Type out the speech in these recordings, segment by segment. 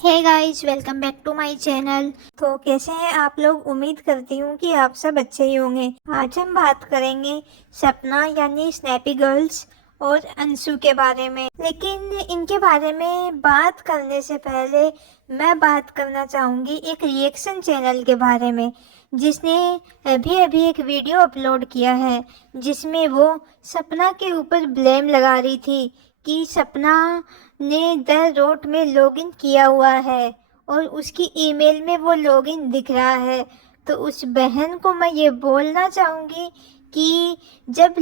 Hey guys, welcome back to my channel. तो कैसे हैं आप लोग? उम्मीद करती हूँ कि आप सब अच्छे ही होंगे। आज हम बात करेंगे सपना यानी स्नैपी गर्ल्स और अंशु के बारे में। लेकिन इनके बारे में बात करने से पहले मैं बात करना चाहूँगी एक रिएक्शन चैनल के बारे में, जिसने अभी अभी एक वीडियो अपलोड किया है जिसमें वो सपना के ऊपर ब्लेम लगा रही थी कि सपना ने द रोट में लॉगिन किया हुआ है और उसकी ईमेल में वो लॉगिन दिख रहा है। तो उस बहन को मैं ये बोलना चाहूँगी कि जब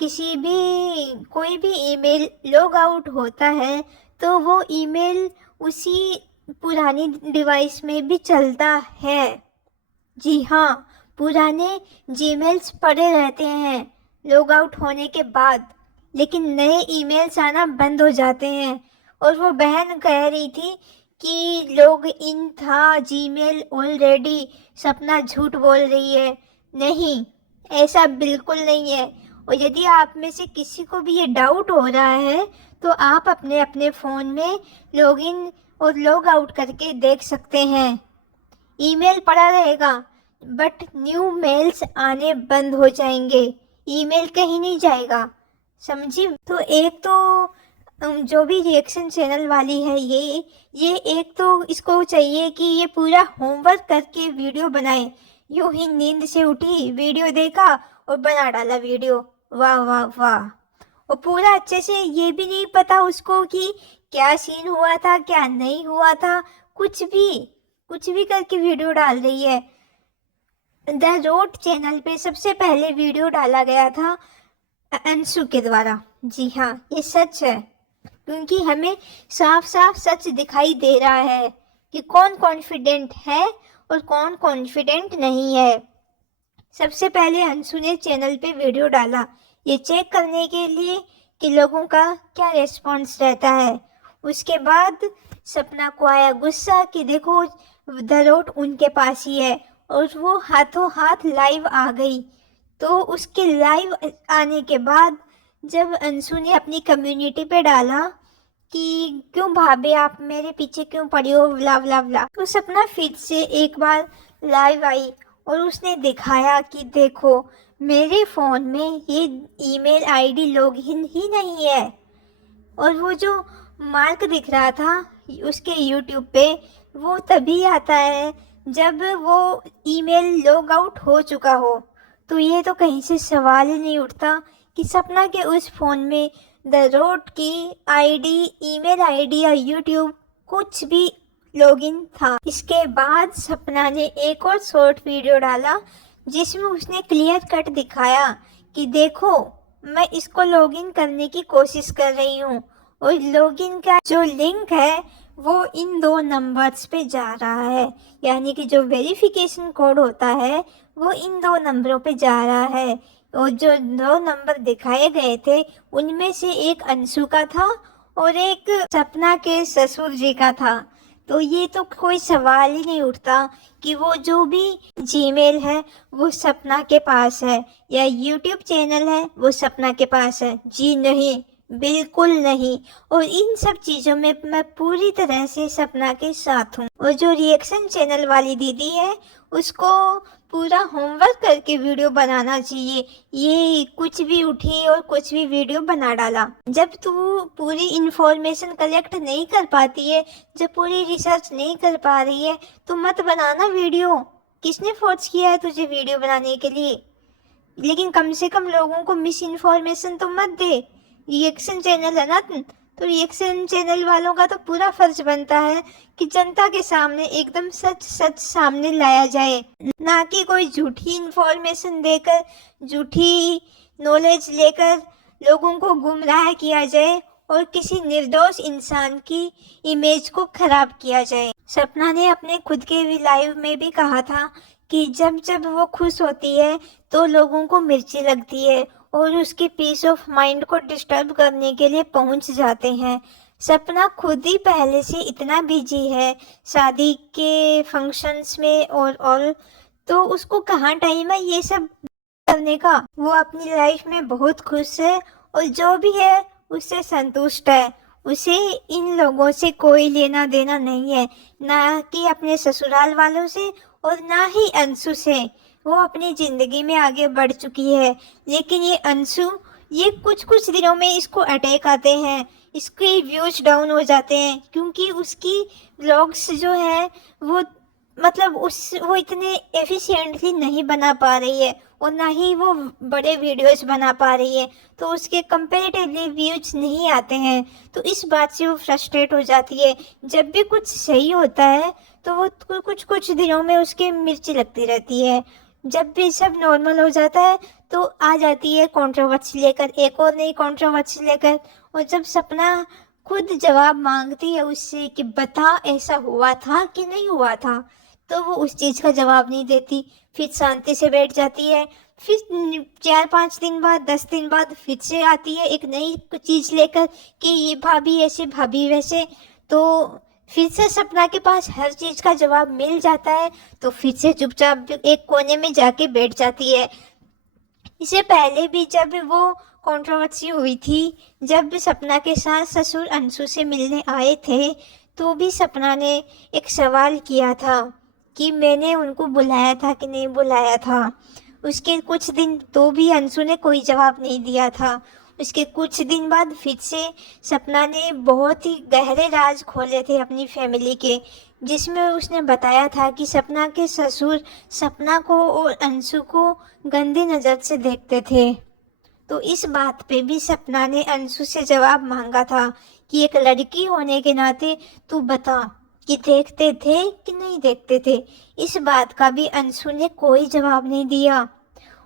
किसी भी कोई भी ईमेल लॉग आउट होता है तो वो ईमेल उसी पुरानी डिवाइस में भी चलता है। जी हाँ, पुराने जीमेल्स पड़े रहते हैं लॉग आउट होने के बाद, लेकिन नए ईमेल्स आना बंद हो जाते हैं। और वो बहन कह रही थी कि लॉग इन था जीमेल ऑलरेडी। सपना झूठ बोल रही है। नहीं, ऐसा बिल्कुल नहीं है। और यदि आप में से किसी को भी ये डाउट हो रहा है तो आप अपने अपने फ़ोन में लॉगिन और लॉग आउट करके देख सकते हैं। ईमेल पड़ा रहेगा बट न्यू मेल्स आने बंद हो जाएंगे। ईमेल कहीं नहीं जाएगा, समझी? तो एक तो जो भी रिएक्शन चैनल वाली है ये एक तो इसको चाहिए कि ये पूरा होमवर्क करके वीडियो बनाए। यूं ही नींद से उठी, वीडियो देखा और बना डाला वीडियो। वाह वाह वाह। और पूरा अच्छे से ये भी नहीं पता उसको कि क्या सीन हुआ था क्या नहीं हुआ था। कुछ भी करके वीडियो डाल रही है। द रोड चैनल पे सबसे पहले वीडियो डाला गया था अंशु के द्वारा। जी हाँ, ये सच है, क्योंकि हमें साफ साफ सच दिखाई दे रहा है कि कौन कॉन्फिडेंट है और कौन कॉन्फिडेंट नहीं है। सबसे पहले अंशु ने चैनल पे वीडियो डाला ये चेक करने के लिए कि लोगों का क्या रिस्पॉन्स रहता है। उसके बाद सपना को आया गुस्सा कि देखो द रोड उनके पास ही है, और वो हाथों हाथ लाइव आ गई। तो उसके लाइव आने के बाद जब अंशु ने अपनी कम्युनिटी पे डाला कि क्यों भाभी आप मेरे पीछे क्यों पड़ी हो, व्ला व्ला व्ला, तो सपना फिर से एक बार लाइव आई और उसने दिखाया कि देखो मेरे फ़ोन में ये ईमेल आईडी लॉगिन ही नहीं है। और वो जो मार्क दिख रहा था उसके यूट्यूब पे, वो तभी आता है जब वो ईमेल लॉग आउट हो चुका हो। तो ये तो कहीं से सवाल ही नहीं उठता कि सपना के उस फ़ोन में द रोड की आईडी, ईमेल आईडी या यूट्यूब कुछ भी लॉगिन था। इसके बाद सपना ने एक और शॉर्ट वीडियो डाला जिसमें उसने क्लियर कट दिखाया कि देखो मैं इसको लॉगिन करने की कोशिश कर रही हूँ और लॉगिन का जो लिंक है वो इन दो नंबर्स पे जा रहा है, यानी कि जो वेरिफिकेशन कोड होता है वो इन दो नंबरों पे जा रहा है। और जो दो नंबर दिखाए गए थे उनमें से एक अंशु का था और एक सपना के ससुर जी का था। तो ये तो कोई सवाल ही नहीं उठता कि वो जो भी जीमेल है वो सपना के पास है या यूट्यूब चैनल है वो सपना के पास है। जी नहीं, बिल्कुल नहीं। और इन सब चीज़ों में मैं पूरी तरह से सपना के साथ हूँ। और जो रिएक्शन चैनल वाली दीदी है उसको पूरा होमवर्क करके वीडियो बनाना चाहिए। ये कुछ भी उठी और कुछ भी वीडियो बना डाला। जब तू पूरी इंफॉर्मेशन कलेक्ट नहीं कर पाती है, जब पूरी रिसर्च नहीं कर पा रही है तो मत बनाना वीडियो। किसने फोर्स किया है तुझे वीडियो बनाने के लिए? लेकिन कम से कम लोगों को मिस इन्फॉर्मेशन तो मत दे। रिएक्शन चैनल है ना, तो रिएक्शन चैनल वालों का तो पूरा फर्ज बनता है कि जनता के सामने एकदम सच सच सामने लाया जाए, ना कि कोई झूठी इन्फॉर्मेशन देकर, झूठी नॉलेज लेकर लोगों को गुमराह किया जाए और किसी निर्दोष इंसान की इमेज को खराब किया जाए। सपना ने अपने खुद के भी लाइव में भी कहा था कि जब जब वो खुश होती है तो लोगों को मिर्ची लगती है और उसकी पीस ऑफ माइंड को डिस्टर्ब करने के लिए पहुंच जाते हैं। सपना खुद ही पहले से इतना बिजी है शादी के फंक्शंस में और तो उसको कहाँ टाइम है ये सब करने का। वो अपनी लाइफ में बहुत खुश है और जो भी है उससे संतुष्ट है। उसे इन लोगों से कोई लेना देना नहीं है, ना कि अपने ससुराल वालों से और ना ही अंशु से। वो अपनी ज़िंदगी में आगे बढ़ चुकी है। लेकिन ये अंशु, ये कुछ कुछ दिनों में इसको अटैक आते हैं, इसके व्यूज डाउन हो जाते हैं, क्योंकि उसकी व्लॉग्स जो है वो मतलब वो इतने एफिशिएंटली नहीं बना पा रही है और ना ही वो बड़े वीडियोस बना पा रही है, तो उसके कंपैरेटिवली व्यूज नहीं आते हैं। तो इस बात से वो फ्रस्ट्रेट हो जाती है। जब भी कुछ सही होता है तो वो कुछ कुछ दिनों में उसके मिर्ची लगती रहती है। जब भी सब नॉर्मल हो जाता है तो आ जाती है कंट्रोवर्सी लेकर, एक और नई कंट्रोवर्सी लेकर। और जब सपना खुद जवाब मांगती है उससे कि बता ऐसा हुआ था कि नहीं हुआ था, तो वो उस चीज़ का जवाब नहीं देती, फिर शांति से बैठ जाती है। फिर 4-5 दिन बाद, 10 दिन बाद फिर से आती है एक नई चीज़ लेकर कि ये भाभी ऐसे भाभी वैसे। तो फिर से सपना के पास हर चीज़ का जवाब मिल जाता है, तो फिर से चुपचाप एक कोने में जाके बैठ जाती है। इससे पहले भी जब वो कंट्रोवर्सी हुई थी, जब सपना के साथ ससुर अंशु से मिलने आए थे, तो भी सपना ने एक सवाल किया था कि मैंने उनको बुलाया था कि नहीं बुलाया था। उसके कुछ दिन तो भी अंशु ने कोई जवाब नहीं दिया था। उसके कुछ दिन बाद फिर से सपना ने बहुत ही गहरे राज खोले थे अपनी फैमिली के, जिसमें उसने बताया था कि सपना के ससुर सपना को और अंशु को गंदी नज़र से देखते थे। तो इस बात पे भी सपना ने अंशु से जवाब मांगा था कि एक लड़की होने के नाते तू बता कि देखते थे कि नहीं देखते थे। इस बात का भी अंशु ने कोई जवाब नहीं दिया।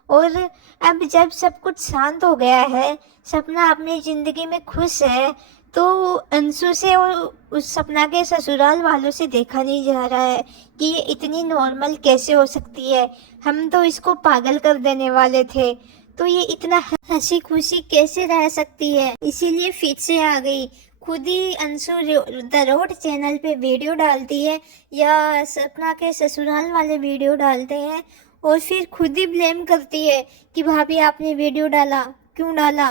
और अब जब सब कुछ शांत हो गया है, सपना अपनी ज़िंदगी में खुश है, तो अंशु से और उस सपना के ससुराल वालों से देखा नहीं जा रहा है कि ये इतनी नॉर्मल कैसे हो सकती है। हम तो इसको पागल कर देने वाले थे, तो ये इतना हंसी खुशी कैसे रह सकती है। इसीलिए फिर से आ गई। खुद ही अंशु द रोड चैनल पे वीडियो डालती है या सपना के ससुराल वाले वीडियो डालते हैं और फिर खुद ही ब्लेम करती है कि भाभी आपने वीडियो डाला, क्यों डाला।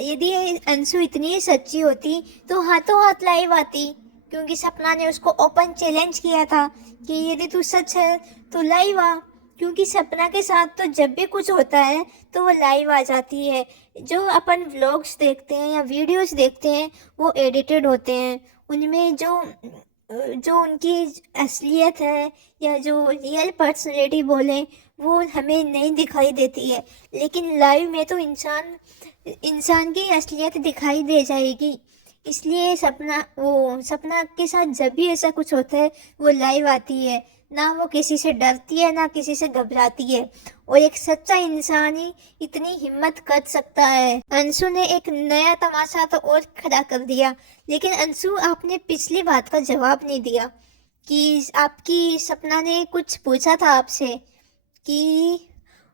यदि अंशु इतनी सच्ची होती तो हाथों हाथ लाइव आती, क्योंकि सपना ने उसको ओपन चैलेंज किया था कि यदि तू सच है तो लाइव आ। क्योंकि सपना के साथ तो जब भी कुछ होता है तो वो लाइव आ जाती है। जो अपन व्लॉग्स देखते हैं या वीडियोस देखते हैं वो एडिटेड होते हैं, उनमें जो उनकी असलियत है या जो रियल पर्सनैलिटी बोले वो हमें नहीं दिखाई देती है। लेकिन लाइव में तो इंसान की असलियत दिखाई दे जाएगी। इसलिए सपना के साथ जब भी ऐसा कुछ होता है वो लाइव आती है। ना वो किसी से डरती है ना किसी से घबराती है, और एक सच्चा इंसान ही इतनी हिम्मत कर सकता है। अंशु ने एक नया तमाशा तो और खड़ा कर दिया, लेकिन अंशु आपने पिछली बात का जवाब नहीं दिया कि आपकी सपना ने कुछ पूछा था आपसे कि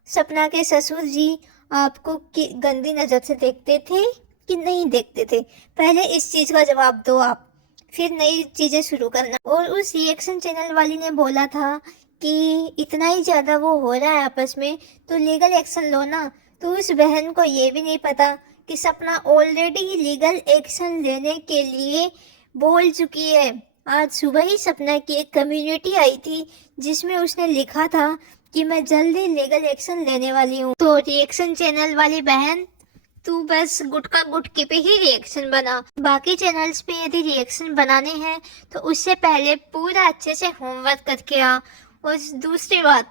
सपना के ससुर जी आपको गंदी नज़र से देखते थे कि नहीं देखते थे। पहले इस चीज़ का जवाब दो आप, फिर नई चीज़ें शुरू करना। और उस रिएक्शन चैनल वाली ने बोला था कि इतना ही ज़्यादा वो हो रहा है आपस में तो लीगल एक्शन लो ना। तो उस बहन को ये भी नहीं पता कि सपना ऑलरेडी लीगल एक्शन लेने के लिए बोल चुकी है। आज सुबह ही सपना की एक कम्युनिटी आई थी जिसमें उसने लिखा था कि मैं जल्द ही लीगल एक्शन लेने वाली हूँ। तो रिएक्शन चैनल वाली बहन, तू बस गुटका गुटके पे ही रिएक्शन बना। बाकी चैनल्स पे यदि रिएक्शन बनाने हैं तो उससे पहले पूरा अच्छे से होमवर्क करके आ। और दूसरी बात,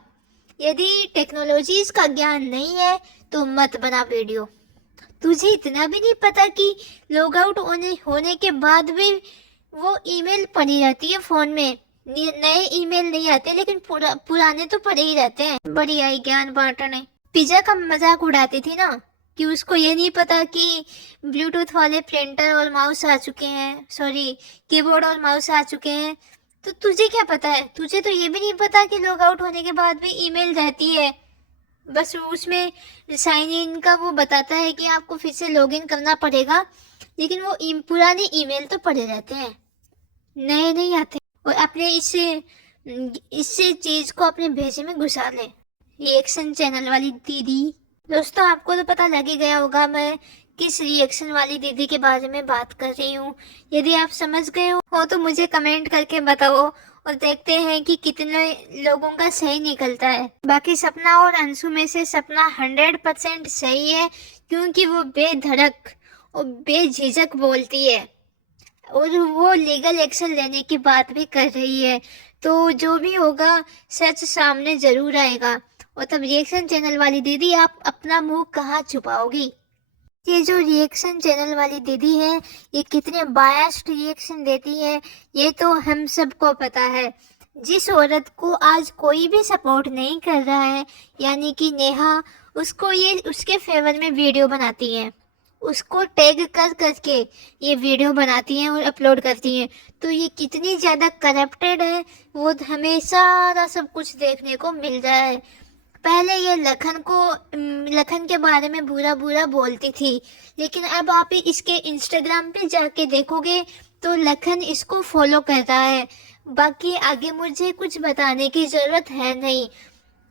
यदि टेक्नोलॉजीज का ज्ञान नहीं है तो मत बना वीडियो। तुझे इतना भी नहीं पता कि लॉग आउट होने के बाद भी वो ईमेल पड़ी रहती है फ़ोन में। नए ईमेल नहीं आते लेकिन पुराने तो पड़े ही रहते हैं। बड़ी आई ज्ञान बांटने। पिज्जा का मजाक उड़ाती थी ना कि उसको ये नहीं पता कि ब्लूटूथ वाले प्रिंटर और माउस आ चुके हैं, सॉरी कीबोर्ड और माउस आ चुके हैं। तो तुझे क्या पता है? तुझे तो ये भी नहीं पता कि लॉग आउट होने के बाद भी ईमेल रहती है। बस उसमें साइन इन का वो बताता है कि आपको फिर से लॉगिन करना पड़ेगा, लेकिन वो पुराने ईमेल तो पड़े रहते हैं, नए नहीं आते। और अपने इससे चीज़ को अपने भेजे में घुसा ले। रिएक्शन चैनल वाली दीदी। दोस्तों आपको तो पता लग ही गया होगा मैं किस रिएक्शन वाली दीदी के बारे में बात कर रही हूँ। यदि आप समझ गए हो तो मुझे कमेंट करके बताओ और देखते हैं कि कितने लोगों का सही निकलता है। बाकी सपना और अंशु में से सपना 100% सही है, क्योंकि वो बेधड़क और बेझिझक बोलती है और वो लीगल एक्शन लेने की बात भी कर रही है। तो जो भी होगा सच सामने जरूर आएगा। और तब रिएक्शन चैनल वाली दीदी, आप अपना मुंह कहाँ छुपाओगी? ये जो रिएक्शन चैनल वाली दीदी है, ये कितने बायस्ड रिएक्शन देती है ये तो हम सबको पता है। जिस औरत को आज कोई भी सपोर्ट नहीं कर रहा है, यानी कि नेहा, उसको ये उसके फेवर में वीडियो बनाती है, उसको टैग कर करके ये वीडियो बनाती हैं और अपलोड करती हैं। तो ये कितनी ज़्यादा करप्टेड है वो हमें सारा सब कुछ देखने को मिल रहा है। पहले ये लखन के बारे में बुरा बुरा बोलती थी, लेकिन अब आप इसके इंस्टाग्राम पे जाके देखोगे तो लखन इसको फॉलो कर रहा है। बाकी आगे मुझे कुछ बताने की ज़रूरत है नहीं।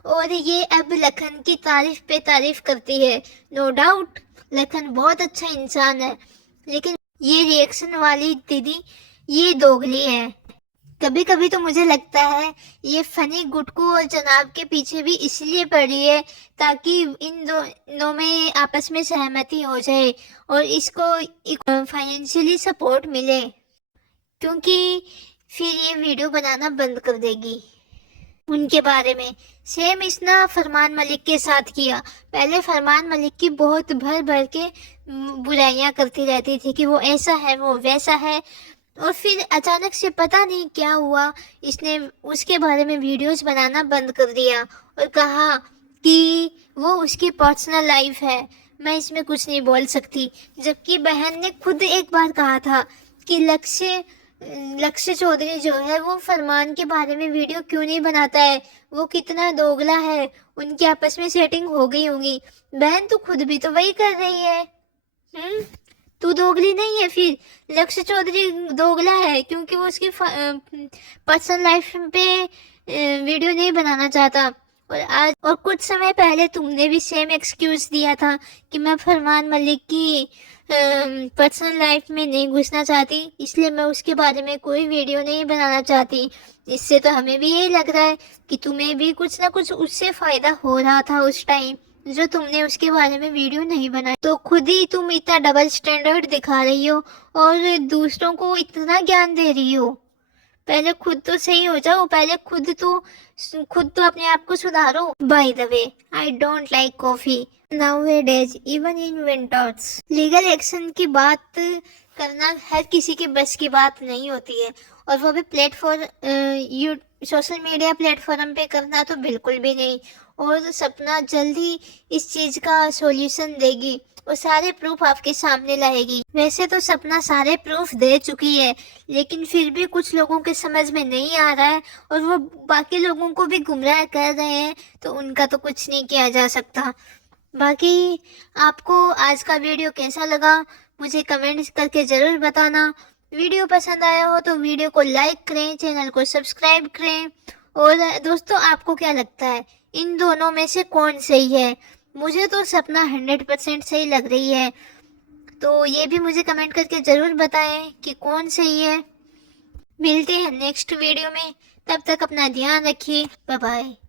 और ये अब लखन की तारीफ पे तारीफ करती है। नो डाउट लखन बहुत अच्छा इंसान है, लेकिन ये रिएक्शन वाली दीदी ये दोगली है। कभी कभी तो मुझे लगता है ये फनी गुटकू और जनाब के पीछे भी इसलिए पड़ी है ताकि इन दोनों में आपस में सहमति हो जाए और इसको फाइनेंशियली सपोर्ट मिले, क्योंकि फिर ये वीडियो बनाना बंद कर देगी उनके बारे में। सेम इसने फरमान मलिक के साथ किया। पहले फरमान मलिक की बहुत भर भर के बुराइयां करती रहती थी कि वो ऐसा है वो वैसा है, और फिर अचानक से पता नहीं क्या हुआ, इसने उसके बारे में वीडियोस बनाना बंद कर दिया और कहा कि वो उसकी पर्सनल लाइफ है, मैं इसमें कुछ नहीं बोल सकती। जबकि बहन ने खुद एक बार कहा था कि लक्ष्य चौधरी जो है वो फरमान के बारे में वीडियो क्यों नहीं बनाता है, वो कितना दोगला है, उनकी आपस में सेटिंग हो गई होगी। बहन तू खुद भी तो वही कर रही है। तू दोगली नहीं है, फिर लक्ष्य चौधरी दोगला है क्योंकि वो उसकी पर्सनल लाइफ पे वीडियो नहीं बनाना चाहता। और कुछ समय पहले तुमने भी सेम एक्सक्यूज दिया था कि मैं फरमान मलिक की पर्सनल लाइफ में नहीं घुसना चाहती, इसलिए मैं उसके बारे में कोई वीडियो नहीं बनाना चाहती। इससे तो हमें भी यही लग रहा है कि तुम्हें भी कुछ ना कुछ उससे फ़ायदा हो रहा था उस टाइम जो तुमने उसके बारे में वीडियो नहीं बनाई। तो खुद ही तुम इतना डबल स्टैंडर्ड दिखा रही हो और दूसरों को इतना ज्ञान दे रही हो। पहले खुद तो सही हो जाओ, पहले खुद तो अपने आप को सुधारो। By the way, I don't like coffee nowadays even in winters. Legal action की बात करना हर किसी के बस की बात नहीं होती है, और वो भी सोशल मीडिया प्लेटफॉर्म पे करना तो बिल्कुल भी नहीं। और सपना जल्दी इस चीज़ का सॉल्यूशन देगी और सारे प्रूफ आपके सामने लाएगी। वैसे तो सपना सारे प्रूफ दे चुकी है, लेकिन फिर भी कुछ लोगों के समझ में नहीं आ रहा है और वो बाकी लोगों को भी गुमराह कर रहे हैं, तो उनका तो कुछ नहीं किया जा सकता। बाकी आपको आज का वीडियो कैसा लगा मुझे कमेंट्स करके ज़रूर बताना। वीडियो पसंद आया हो तो वीडियो को लाइक करें, चैनल को सब्सक्राइब करें। और दोस्तों, आपको क्या लगता है इन दोनों में से कौन सही है? मुझे तो सपना 100% सही लग रही है, तो ये भी मुझे कमेंट करके ज़रूर बताएं कि कौन सही है। मिलते हैं नेक्स्ट वीडियो में, तब तक अपना ध्यान रखिए। Bye bye.